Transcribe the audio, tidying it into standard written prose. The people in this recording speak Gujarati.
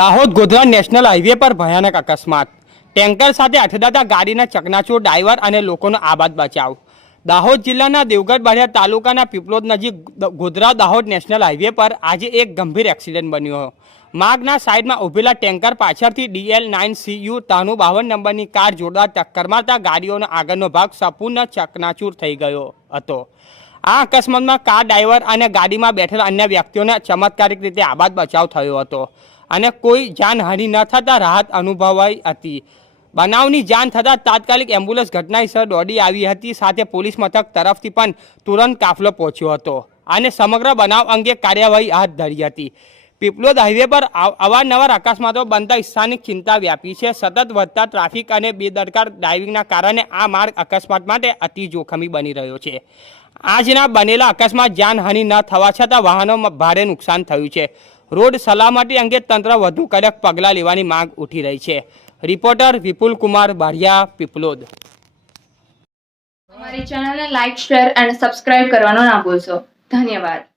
દાહોદ ગોધરા નેશનલ હાઈવે પર ભયાનક અકસ્માત, ટેન્કર સાથે અથડાતા ગાડીના ચકનાચૂર, ડ્રાઈવર અને લોકોનો આબાદ બચાવ। દાહોદ જિલ્લાના દેવગઢ બારિયા તાલુકાના પીપલોદ નજીક ગોધરા દાહોદ નેશનલ હાઈવે પર આજે એક ગંભીર એક્સિડન્ટ બન્યો। માર્ગના સાઈડમાં ઉભેલા ટેન્કર પાછળથી DL9CU 9352 નંબરની કાર જોરદાર ટક્કર મારતા ગાડીઓનો આગળનો ભાગ સંપૂર્ણ ચકનાચૂર થઈ ગયો હતો। આ અકસ્માતમાં કાર ડ્રાઈવર અને ગાડીમાં બેઠેલા અન્ય વ્યક્તિઓને ચમત્કારિક રીતે આબાદ બચાવ થયો હતો અને કોઈ જાનહાનિ ન થતાં રાહત અનુભવાઈ હતી। બનાવની જાણ થતાં તાત્કાલિક એમ્બ્યુલન્સ ઘટનાસ્થળે દોડી આવી હતી, સાથે પોલીસ મથક તરફથી પણ તુરંત કાફલો પહોંચ્યો હતો અને સમગ્ર બનાવ અંગે કાર્યવાહી હાથ ધરી હતી। પીપલોદ હાઈવે પર અવારનવાર અકસ્માતો બનતા સ્થાનિક ચિંતા વ્યાપી છે। સતત વધતા ટ્રાફિક અને બેદરકાર ડ્રાઇવિંગના કારણે આ માર્ગ અકસ્માત માટે અતિ જોખમી બની રહ્યો છે। આજના બનેલા અકસ્માત જાનહાનિ ન થવા છતાં વાહનોમાં ભારે નુકસાન થયું છે। રોડ સલામતી અંગે તંત્ર વધુ કડક પગલાં લેવાની માંગ ઉઠી રહી છે। રિપોર્ટર વિપુલ કુમાર બારિયા, પીપલોદ। અમારી ચેનલને લાઇક, શેર અને સબસ્ક્રાઇબ કરવાનું ના ભૂલશો। ધન્યવાદ।